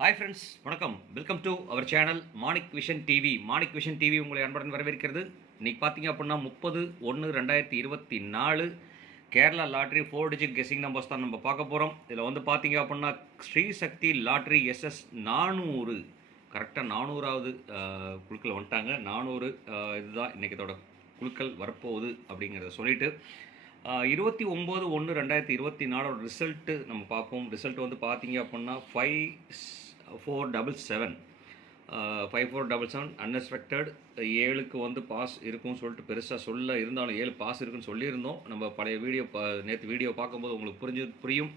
Hi friends, வணக்கம். Welcome to our channel Manik Vision TV. Manik Vision TV உங்களை அன்புடன் வரவேற்கிறது. இன்றைக்கி பார்த்தீங்க அப்படின்னா 30/1/2024 Kerala lottery 4 digit guessing numbers தான் நம்ம பார்க்க போகிறோம். இதில் வந்து பார்த்தீங்க அப்படின்னா ஸ்ரீ சக்தி லாட்ரி SS 400 கரெக்டாக 400வது குழுக்கள் வந்துட்டாங்க. 400 இதுதான் இன்றைக்கி இதோட குழுக்கள் வரப்போகுது அப்படிங்கிறத சொல்லிவிட்டு 29/1/2024 ரிசல்ட்டு நம்ம பார்ப்போம். ரிசல்ட் வந்து பார்த்தீங்க அப்படின்னா 5477 5477 அன்எக்ஸ்பெக்டட். 7க்கு வந்து பாஸ் இருக்கும்னு சொல்லிட்டு பெருசாக சொல்ல இருந்தாலும் 7 பாஸ் இருக்குன்னு சொல்லியிருந்தோம். நம்ம பழைய வீடியோ நேற்று வீடியோ பார்க்கும்போது உங்களுக்கு புரியும்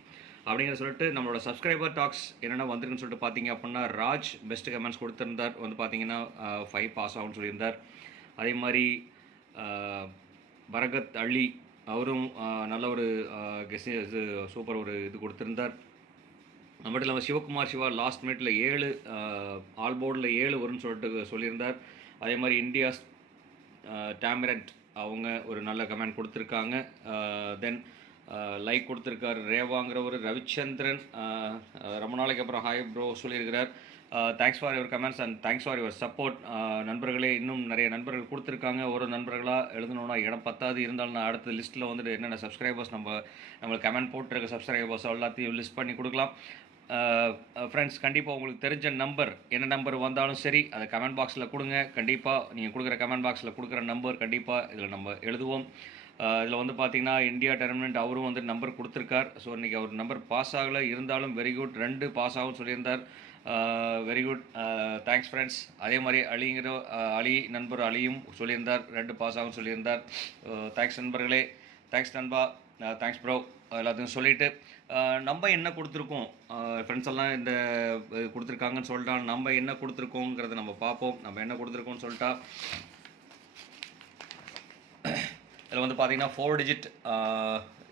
அப்படிங்கிற சொல்லிட்டு நம்மளோட சப்ஸ்கிரைபர் டாக்ஸ் என்னென்ன வந்திருக்குன்னு சொல்லிட்டு பார்த்தீங்க அப்படின்னா ராஜ் பெஸ்ட் கமெண்ட்ஸ் கொடுத்துருந்தார். வந்து பார்த்தீங்கன்னா 5 பாஸ் ஆகும்னு சொல்லியிருந்தார். அதே மாதிரி பரகத் அலி அவரும் நல்ல ஒரு கெஸ்ஸி இது சூப்பர் ஒரு இது கொடுத்துருந்தார். அது மட்டும் இல்லாமல் சிவகுமார் சிவா லாஸ்ட் மினிட்ல 7 ஆல் போர்டில் 7 வரும்னு சொல்லிட்டு சொல்லியிருந்தார். அதே மாதிரி இந்தியாஸ் டேமரண்ட் அவங்க ஒரு நல்ல கமெண்ட் கொடுத்துருக்காங்க. தென் லைக் கொடுத்துருக்காரு ரேவாங்கிறவர். ரவிச்சந்திரன் ரொம்ப நாளைக்கு அப்புறம் ஹாய் ப்ரோ சொல்லியிருக்கிறார். Thanks for your comments and thanks for your support. நண்பர்களே, இன்னும் நிறைய நண்பர்கள் கொடுத்துருக்காங்க. ஒரு நண்பர்களாக எழுதணுன்னா இடம் பத்தாது. இருந்தாலும் நான் அடுத்த லிஸ்ட்டில் வந்துட்டு என்னென்ன சப்ஸ்கிரைபர்ஸ் நம்மளுக்கு கமெண்ட் போட்டிருக்க சப்ஸ்கிரைபர்ஸ் எல்லாத்தையும் லிஸ்ட் பண்ணி கொடுக்கலாம். ஃப்ரெண்ட்ஸ், கண்டிப்பாக உங்களுக்கு தெரிஞ்ச நம்பர் என்ன நம்பர் வந்தாலும் சரி அதை கமெண்ட் பாக்ஸில் கொடுங்க. கண்டிப்பாக நீங்கள் கொடுக்குற கமெண்ட் பாக்ஸில் கொடுக்குற நம்பர் கண்டிப்பாக இதில் நம்ம எழுதுவோம். இதில் வந்து பார்த்தீங்கன்னா இந்தியா டெர்மினன்ட் அவரும் வந்து நம்பர் கொடுத்துருக்கார். ஸோ இன்றைக்கி அவர் நம்பர் பாஸ் ஆகலை, இருந்தாலும் வெரி குட் 2 பாஸ் ஆகும்னு சொல்லியிருந்தார். Very good, thanks friends. அதே மாதிரி அலி நண்பர் அலியும் சொல்லியிருந்தார் 2 பாஸ் ஆகும்னு சொல்லியிருந்தார். தேங்க்ஸ் நண்பர்களே, தேங்க்ஸ் நண்பா, தேங்க்ஸ் ப்ரோ எல்லாத்தையும் சொல்லிவிட்டு நம்ம என்ன கொடுத்துருக்கோம் ஃப்ரெண்ட்ஸ் எல்லாம் இந்த கொடுத்துருக்காங்கன்னு சொல்லிட்டா நம்ம என்ன கொடுத்துருக்கோங்கிறத நம்ம பார்ப்போம். நம்ம என்ன கொடுத்துருக்கோம்னு சொல்லிட்டா இதில் வந்து பார்த்தீங்கன்னா 4 டிஜிட்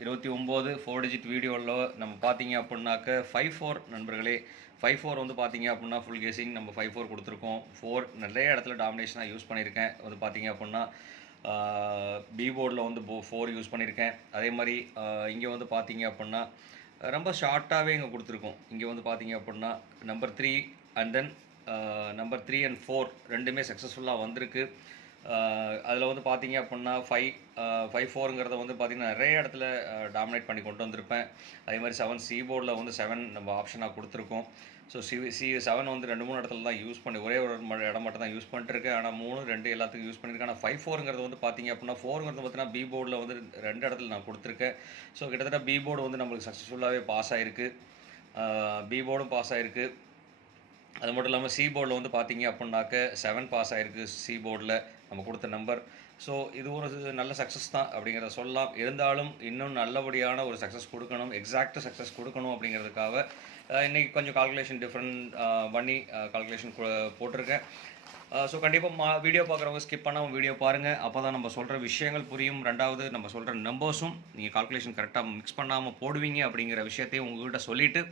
29 4 டிஜிட் வீடியோவில் நம்ம பார்த்தீங்க அப்படின்னாக்க 54 நண்பர்களே. 54 வந்து பார்த்தீங்க அப்படின்னா ஃபுல் கெஸிங் நம்ம 54 கொடுத்துருக்கோம். 4 நிறைய இடத்துல டாமினேஷனாக யூஸ் பண்ணியிருக்கேன். வந்து பார்த்தீங்க அப்படின்னா பி போர்டில் வந்து 4 யூஸ் பண்ணியிருக்கேன். அதே மாதிரி இங்கே வந்து பார்த்தீங்க அப்படின்னா ரொம்ப ஷார்ட்டாகவே இங்கே கொடுத்துருக்கோம். இங்கே வந்து பார்த்தீங்க அப்படின்னா number 3 and then number 3 and 4 ரெண்டுமே சக்ஸஸ்ஃபுல்லாக வந்திருக்கு. அதில் வந்து பார்த்தீங்க அப்படின்னா 54ங்கிறத வந்து பார்த்திங்கன்னா நிறைய இடத்துல டாமினேட் பண்ணி கொண்டு வந்திருப்பேன். அதே மாதிரி 7 சி போர்டில் வந்து 7 நம்ம ஆப்ஷனாக கொடுத்துருக்கோம். ஸோ 7 வந்து 2-3 இடத்துல தான் யூஸ் பண்ணி ஒரே ஒரு இடம் மட்டும் தான் யூஸ் பண்ணிட்டுருக்கேன். ஆனால் 3, 2 எல்லாத்துக்கும் யூஸ் பண்ணியிருக்கேன். ஆனால் 54ங்கிறது வந்து பார்த்திங்க அப்படின்னா 4ங்கிறது பார்த்தீங்கன்னா பி போர்டில் வந்து 2 இடத்துல நான் கொடுத்துருக்கேன். ஸோ கிட்டத்தட்ட பி போர்டு வந்து நம்மளுக்கு சக்ஸஸ்ஃபுல்லாகவே பாஸ் ஆகிருக்கு. பி போர்டும் பாஸ் ஆகிருக்கு. அது மட்டும் இல்லாமல் சி போர்டில் வந்து பார்த்தீங்க அப்படின்னாக்க 7 பாஸ் ஆகிருக்கு. சி போர்டில் நம்ம கொடுத்த நம்பர். ஸோ இது ஒரு நல்ல சக்ஸஸ் தான் அப்படிங்கிறத சொல்லலாம். இருந்தாலும் இன்னும் நல்லபடியான ஒரு சக்ஸஸ் கொடுக்கணும், எக்ஸாக்ட் சக்ஸஸ் கொடுக்கணும் அப்படிங்கிறதுக்காக இன்றைக்கி கொஞ்சம் கால்குலேஷன் டிஃப்ரெண்ட் பண்ணி கால்குலேஷன் போட்டிருக்கேன். ஸோ கண்டிப்பாக வீடியோ பார்க்குறவங்க ஸ்கிப் பண்ணாமல் வீடியோ பாருங்கள். அப்போ தான் நம்ம சொல்கிற விஷயங்கள் புரியும். ரெண்டாவது நம்ம சொல்கிற நம்பர்ஸும் நீங்கள் கால்குலேஷன் கரெக்டாக மிக்ஸ் பண்ணாமல் போடுவீங்க அப்படிங்கிற விஷயத்தையும் உங்கள்கிட்ட சொல்லிவிட்டு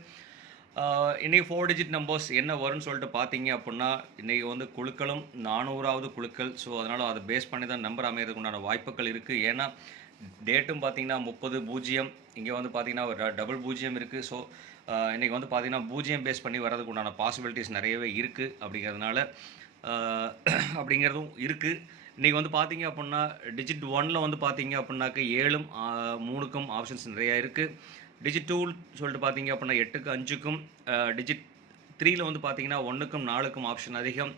இன்றைக்கி 4 டிஜிட் நம்பர்ஸ் என்ன வரும்னு சொல்லிட்டு பார்த்தீங்க அப்படின்னா இன்றைக்கி வந்து குழுக்களும் 400வது குழுக்கள். ஸோ அதனால் அதை பேஸ் பண்ணி தான் நம்பர் அமையறதுக்கு உண்டான வாய்ப்புகள் இருக்குது. ஏன்னா டேட்டும் பார்த்தீங்கன்னா 30-0, இங்கே வந்து பார்த்தீங்கன்னா ஒரு டபுள் 0 இருக்குது. ஸோ இன்றைக்கி வந்து பார்த்தீங்கன்னா 0 பேஸ் பண்ணி வர்றதுக்கு உண்டான பாசிபிலிட்டிஸ் நிறையவே இருக்குது. அப்படிங்கிறதும் இருக்குது. இன்றைக்கி வந்து பார்த்தீங்க அப்படின்னா டிஜிட் 1ல் வந்து பார்த்தீங்க அப்படின்னாக்க 7ம் 3க்கும் ஆப்ஷன்ஸ் நிறையா இருக்குது. டிஜிட் 2 சொல்லிட்டு பார்த்தீங்க அப்படின்னா 8க்கு 5க்கும், டிஜிட் 3ல் வந்து பார்த்தீங்கன்னா 1க்கும் 4க்கும் ஆப்ஷன் அதிகம்.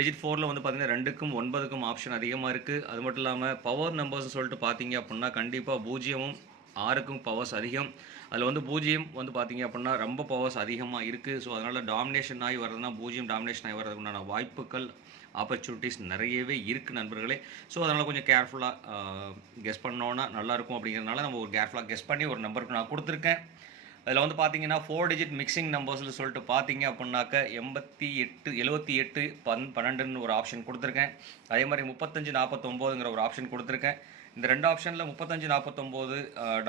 டிஜிட் 4ல் வந்து பார்த்தீங்கன்னா 2க்கும் 9க்கும் ஆப்ஷன் அதிகமாக இருக்குது. அது மட்டும் இல்லாமல் பவர் நம்பர்ஸ் சொல்லிட்டு பார்த்தீங்க அப்படின்னா கண்டிப்பாக 0ம் 6க்கும் பவர்ஸ் அதிகம். அதில் வந்து 0 வந்து பார்த்தீங்க அப்படின்னா ரொம்ப பவர்ஸ் அதிகமாக இருக்குது. ஸோ அதனால் டாமினேஷன் ஆகி வர்றதுனா 0 டாமினேஷன் ஆகி வர்றதுக்குண்டான வாய்ப்புகள் ஆப்பர்ச்சுனிட்டிஸ் நிறையவே இருக்குது நண்பர்களே. ஸோ அதனால் கொஞ்சம் கேர்ஃபுல்லாக கெஸ் பண்ணோன்னா நல்லாயிருக்கும். அப்படிங்கிறதுனால நம்ம ஒரு கேர்ஃபுல்லாக கெஸ் பண்ணி ஒரு நம்பருக்கு நான் கொடுத்துருக்கேன். அதில் வந்து பார்த்தீங்கன்னா 4 டிஜிட் மிக்சிங் நம்பர்ஸில் சொல்லிட்டு பார்த்தீங்க அப்படின்னாக்க 78 12ன்னு ஒரு ஆப்ஷன் கொடுத்துருக்கேன். அதே மாதிரி 35-49ங்கிற ஒரு ஆப்ஷன் கொடுத்துருக்கேன். இந்த 2 ஆப்ஷனில் 35-49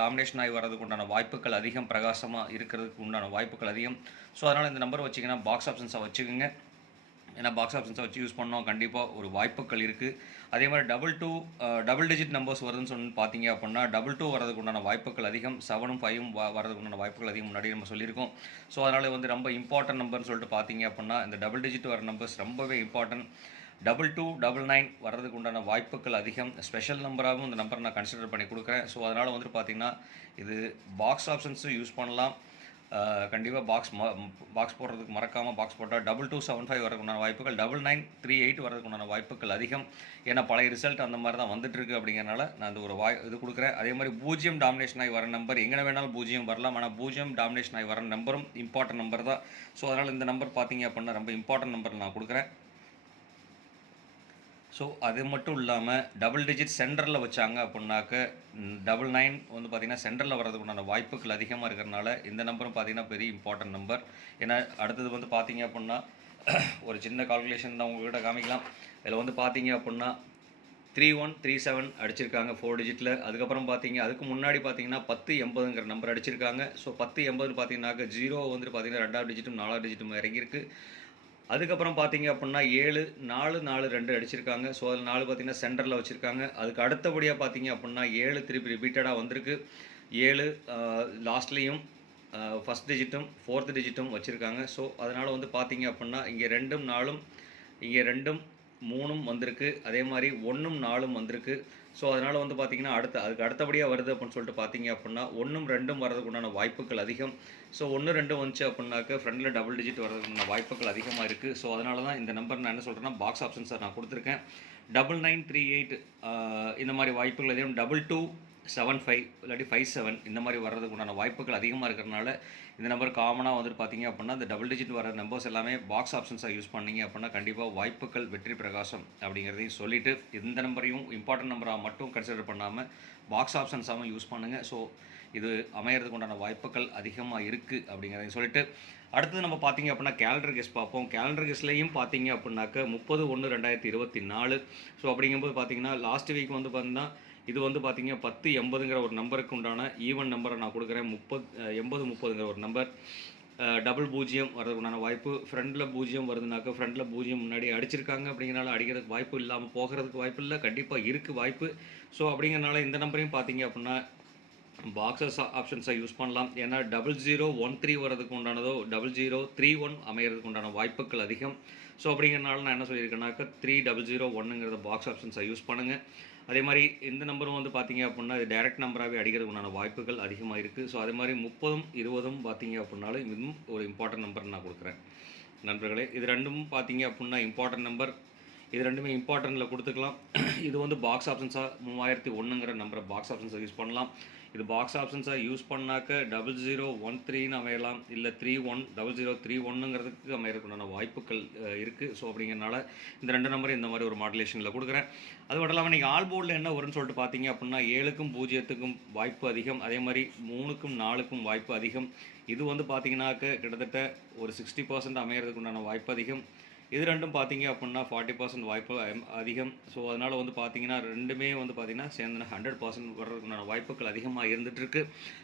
டாமினேஷன் ஆகி வர்றதுக்கு உண்டான வாய்ப்புகள் அதிகம், பிரகாசமாக இருக்கிறதுக்கு உண்டான வாய்ப்புகள் அதிகம். ஸோ அதனால் இந்த நம்பர் வச்சிங்கன்னா பாக்ஸ் ஆப்ஷன்ஸாக வச்சுக்கோங்க. ஏன்னா பாக்ஸ் ஆப்ஷன்ஸை வச்சு யூஸ் பண்ணோம் கண்டிப்பாக ஒரு வாய்ப்புகள் இருக்குது. அதே மாதிரி டபுள் டிஜிட் நம்பர்ஸ் வருதுன்னு சொல்லி பார்த்தீங்க அப்படின்னா 2 வரதுக்கு உண்டான வாய்ப்புகள் அதிகம். 7ம் 5ம் வரதுக்கு உண்டான வாய்ப்புகள் அதிகம் முன்னாடி நம்ம சொல்லியிருக்கோம். ஸோ அதனால் வந்து ரொம்ப இம்பார்ட்டன்ட் நம்பர்னு சொல்லிட்டு பார்த்தீங்க அப்படின்னா இந்த டபுள் டிஜிட் வர நம்பர்ஸ் ரொம்பவே இம்பார்ட்டன்ட். 22, 99 வர்றதுக்கு உண்டான வாய்ப்புகள் அதிகம். ஸ்பெஷல் நம்பராகவும் இந்த நம்பரை நான் கன்சிடர் பண்ணி கொடுக்குறேன். ஸோ அதனால் வந்துட்டு பார்த்தீங்கன்னா இது பாக்ஸ் ஆப்ஷன்ஸும் யூஸ் பண்ணலாம். கண்டிப்பாக பாக்ஸ் போடுறதுக்கு மறக்காமல் பாக்ஸ் போட்டால் 2275 வரதுக்குண்டான வாய்ப்புகள், 9938 வரதுக்குண்டான வாய்ப்புகள் அதிகம். ஏன்னா பழைய ரிசல்ட் அந்த மாதிரி தான் வந்துட்டுருக்கு. அப்படிங்கிறனால நான் அந்த ஒரு இது கொடுக்குறேன். அதே மாதிரி 0 டாமினேஷன் ஆகி வர நம்பர் எங்கே வேணாலும் 0 வரலாம். ஆனால் 0 டாமினேஷன் ஆகி வர நம்பரும் இம்பார்ட்டன்ட் நம்பர் தான். ஸோ அதனால் இந்த நம்பர் பார்த்தீங்க அப்படின்னா ரொம்ப இம்பார்ட்டன்ட் நம்பர் நான் கொடுக்குறேன். ஸோ அது மட்டும் இல்லாமல் டபுள் டிஜிட் சென்டரில் வச்சாங்க அப்படின்னாக்க 99 வந்து பார்த்திங்கன்னா சென்டரில் வரதுக்குண்டான வாய்ப்புகள் அதிகமாக இருக்கிறனால இந்த நம்பரும் பார்த்திங்கன்னா பெரிய இம்பார்ட்டன்ட் நம்பர். ஏன்னா அடுத்தது வந்து பார்த்திங்க அப்படின்னா ஒரு சின்ன கால்குலேஷன் தான் உங்கள்கிட்ட காமிக்கலாம். இதில் வந்து பார்த்திங்க அப்படின்னா 3137 அடிச்சிருக்காங்க 4 டிஜிட்டில். அதுக்கப்புறம் பார்த்தீங்க அதுக்கு முன்னாடி பார்த்தீங்கன்னா 1080ங்கிற நம்பர் அடிச்சிருக்காங்க. ஸோ 1080 பார்த்தீங்கன்னாக்க 0 வந்துட்டு பார்த்தீங்கன்னா 2வது டிஜிட்டும் 4வது டிஜிட்டும் இறங்கியிருக்கு. அதுக்கப்புறம் பார்த்தீங்க அப்படின்னா 7442 அடிச்சிருக்காங்க. ஸோ அதில் 4 பார்த்தீங்கன்னா சென்டரில் வச்சுருக்காங்க. அதுக்கு அடுத்தபடியாக பார்த்தீங்க அப்படின்னா 7 திருப்பி ரிப்பீட்டடாக வந்திருக்கு. 7 லாஸ்ட்லேயும் ஃபஸ்ட் டிஜிட்டும் 4th டிஜிட்டும் வச்சுருக்காங்க. ஸோ அதனால் வந்து பார்த்தீங்க அப்படின்னா இங்கே 2ம் 4ம் இங்கே 2ம் 3ம் வந்திருக்கு. அதே மாதிரி 1ம் 4ம் வந்திருக்கு. ஸோ அதனால் வந்து பார்த்திங்கன்னா அதுக்கு அடுத்தபடியாக வருது அப்படின்னு சொல்லிட்டு பார்த்தீங்க அப்படின்னா 1ம் 2ம் வரதுக்கு உண்டான வாய்ப்புகள் அதிகம். ஸோ 1 2 வந்துச்சு அப்படின்னாக்க ஃப்ரண்டில் டபுள் டிஜிட் வரதுக்குண்டான வாய்ப்புகள் அதிகமாக இருக்குது. ஸோ அதனால தான் இந்த நம்பர் நான் என்ன சொல்கிறேன்னா பாக்ஸ் ஆப்ஷன்ஸை நான் கொடுத்துருக்கேன். 9938 இந்த மாதிரி வாய்ப்புகள் அதிகம். 2275 இல்லாட்டி 57 இந்த மாதிரி வர்றதுக்கு உண்டான வாய்ப்புகள் அதிகமாக இருக்கிறனால இந்த நம்பர் காமனாக வந்துட்டு பார்த்தீங்க அப்படின்னா இந்த டபுள் டிஜிட் வர நம்பர்ஸ் எல்லாமே பாக்ஸ் ஆப்ஷன்ஸாக யூஸ் பண்ணிங்க அப்படின்னா கண்டிப்பாக வாய்ப்புகள் வெற்றி பிரகாசம் அப்படிங்கிறதையும் சொல்லிவிட்டு இந்த நம்பரையும் இம்பார்ட்டன்ட் நம்பராக மட்டும் கன்சிடர் பண்ணாமல் பாக்ஸ் ஆப்ஷன்ஸாகவும் யூஸ் பண்ணுங்கள். ஸோ இது அமையறதுக்கு உண்டான வாய்ப்புகள் அதிகமாக இருக்குது அப்படிங்கிறதையும் சொல்லிட்டு அடுத்தது நம்ம பார்த்தீங்க அப்படின்னா கேலண்டர் கெஸ் பார்ப்போம். கேலண்டர் கெஸ்லையும் பார்த்தீங்க அப்படின்னாக்க 30/1/2024. ஸோ அப்படிங்கும்போது பார்த்தீங்கன்னா லாஸ்ட் வீக் வந்து பார்த்தீங்கன்னா இது வந்து பார்த்தீங்க 1080ங்கிற ஒரு நம்பருக்கு உண்டான ஈவன் நம்பரை நான் கொடுக்குறேன். 80/30ங்கிற ஒரு நம்பர். டபுள் 0 வரதுக்கு உண்டான வாய்ப்பு. ஃப்ரண்டில் 0 வருதுனாக்கா ஃப்ரண்டில் 0 முன்னாடி அடிச்சிருக்காங்க. அப்படிங்கிறனால அடிக்கிறதுக்கு வாய்ப்பு இல்லாமல் போகிறதுக்கு வாய்ப்பு இல்லை, கண்டிப்பாக இருக்குது வாய்ப்பு. ஸோ அப்படிங்கிறனால இந்த நம்பரையும் பார்த்தீங்க அப்படின்னா பாக்ஸஸ் ஆப்ஷன்ஸை யூஸ் பண்ணலாம். ஏன்னா 0013 வரதுக்கு உண்டானதோ 0031 அமையறதுக்கு உண்டான வாய்ப்புகள் அதிகம். ஸோ அப்படிங்கிறனால நான் என்ன சொல்லியிருக்கேன்னாக்கா 3001ங்கிறத பாக்ஸ் ஆப்ஷன்ஸை யூஸ் பண்ணுங்கள். அதே மாதிரி இந்த நம்பரும் வந்து பார்த்தீங்க அப்படின்னா இது டைரக்ட் நம்பராகவே அடிக்கிறதுக்கு உண்டான வாய்ப்புகள் அதிகமாக இருக்குது. ஸோ அதே மாதிரி 30ம் 20ம் பார்த்தீங்க அப்படின்னாலும் இதுவும் ஒரு இம்பார்ட்டன்ட் நம்பர் நான் கொடுக்குறேன் நண்பர்களே. இது ரெண்டும் பார்த்தீங்க அப்படின்னா இம்பார்ட்டன்ட் நம்பர். இது ரெண்டுமே இம்பார்ட்டன்ட்டில் கொடுத்துக்கலாம். இது வந்து பாக்ஸ் ஆப்ஷன்ஸாக 3001ங்கிற நம்பரை பாக்ஸ் ஆப்ஷன்ஸை யூஸ் பண்ணலாம். இது பாக்ஸ் ஆப்ஷன்ஸாக யூஸ் பண்ணாக்க 0013 அமையலாம், இல்லை 0031ங்கிறதுக்கு அமையறதுக்குண்டான வாய்ப்புகள் இருக்குது. ஸோ அப்படிங்கிறனால இந்த ரெண்டு நம்பரும் இந்த மாதிரி ஒரு மாடுலேஷனில் கொடுக்குறேன். அது மட்டும் இல்லாமல் நீங்கள் ஆல் போர்டில் என்ன வரும்னு சொல்லிட்டு பார்த்தீங்க அப்படின்னா 7க்கும் 0க்கும் வாய்ப்பு அதிகம். அதே மாதிரி 3க்கும் 4க்கும் வாய்ப்பு அதிகம். இது வந்து பார்த்தீங்கன்னாக்க கிட்டத்தட்ட ஒரு 60% அமையறதுக்கு உண்டான வாய்ப்பு அதிகம். இது ரெண்டும் பார்த்தீங்க அப்படின்னா 40% வாய்ப்பு அதிகம். ஸோ அதனால் வந்து பார்த்தீங்கன்னா ரெண்டுமே வந்து பார்த்தீங்கன்னா சேர்ந்து 100% வர்றதுக்குண்டான வாய்ப்புகள் அதிகமாக இருந்துகிட்ருக்கு.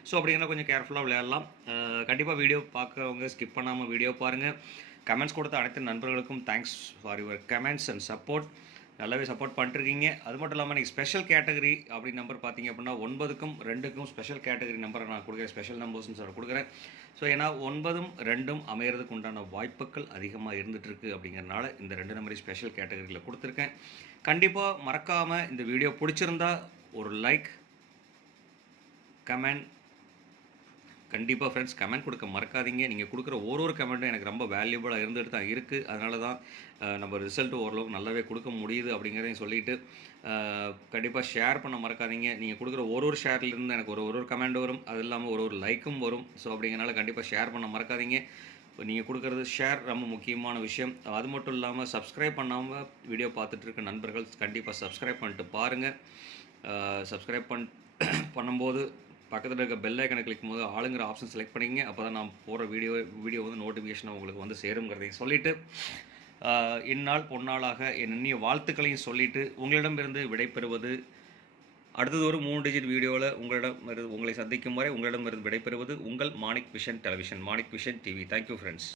ஸோ அப்படிங்கிற கொஞ்சம் கேர்ஃபுல்லாக விளையாடலாம். கண்டிப்பாக வீடியோ பார்க்குறவங்க ஸ்கிப் பண்ணாமல் வீடியோ பாருங்கள். கமெண்ட்ஸ் கொடுத்த அனைத்து நண்பர்களுக்கும் thanks for your comments and support. நல்லாவே சப்போர்ட் பண்ணிட்டுருக்கீங்க. அது மட்டும் இல்லாமல் நீங்கள் ஸ்பெஷல் கேட்டகரி அப்படி நம்பர் பார்த்தீங்க அப்படின்னா 9க்கும் 2க்கும் ஸ்பெஷல் கேட்டகரி நம்பரை நான் கொடுக்குறேன். ஸ்பெஷல் நம்பர்ஸ்னு சொல்ல கொடுக்குறேன். ஸோ ஏன்னா 9ம் 2ம் அமையறதுக்கு உண்டான வாய்ப்புகள் அதிகமாக இருந்துகிட்ருக்கு. அப்படிங்கிறனால இந்த 2 நம்பரையும் ஸ்பெஷல் கேட்டகரியில் கொடுத்துருக்கேன். கண்டிப்பாக மறக்காமல் இந்த வீடியோ பிடிச்சிருந்தா ஒரு லைக், கமெண்ட், கண்டிப்பாக ஃப்ரெண்ட்ஸ் கமெண்ட் கொடுக்க மறக்காதீங்க. நீங்கள் கொடுக்குற ஒரு கமெண்ட்டும் எனக்கு ரொம்ப வேல்யூபிளாக இருந்துகிட்டு தான் இருக்குது. அதனால தான் நம்ம ரிசல்ட் ஓரளவுக்கு நல்லாவே கொடுக்க முடியுது அப்படிங்கிறதையும் சொல்லிவிட்டு கண்டிப்பாக ஷேர் பண்ண மறக்காதீங்க. நீங்கள் கொடுக்குற ஒரு ஷேர்லேருந்து எனக்கு ஒரு கமெண்ட் வரும். அது இல்லாமல் ஒரு லைக்கும் வரும். ஸோ அப்படிங்கிறனால கண்டிப்பாக ஷேர் பண்ண மறக்காதீங்க. நீங்கள் கொடுக்குறது ஷேர் ரொம்ப முக்கியமான விஷயம். அது மட்டும் இல்லாமல் சப்ஸ்கிரைப் பண்ணாமல் வீடியோ பார்த்துட்ருக்க நண்பர்கள் கண்டிப்பாக சப்ஸ்கிரைப் பண்ணிட்டு பாருங்கள். சப்ஸ்கிரைப் பண்ணும்போது பக்கத்தில் இருக்க பெல் ஐக்கனை கிளிக் போது ஆளுங்கிற ஆப்ஷன் செலக்ட் பண்ணிங்க. அப்போ தான் நான் போகிற வீடியோ வந்து நோட்டிஃபிகேஷன் உங்களுக்கு வந்து சேருங்கிறதையும் சொல்லிவிட்டு இந்நாள் பொன்னாளாக என் எண்ணிய வாழ்த்துக்களையும் சொல்லிவிட்டு உங்களிடமிருந்து விடைபெறுவது அடுத்தது ஒரு 3 டிஜிட் வீடியோவில் உங்களை சந்திக்கும் வரை உங்களிடமிருந்து விடைபெறுவது உங்கள் Manik vision television, Manik Vision TV. Thank you friends.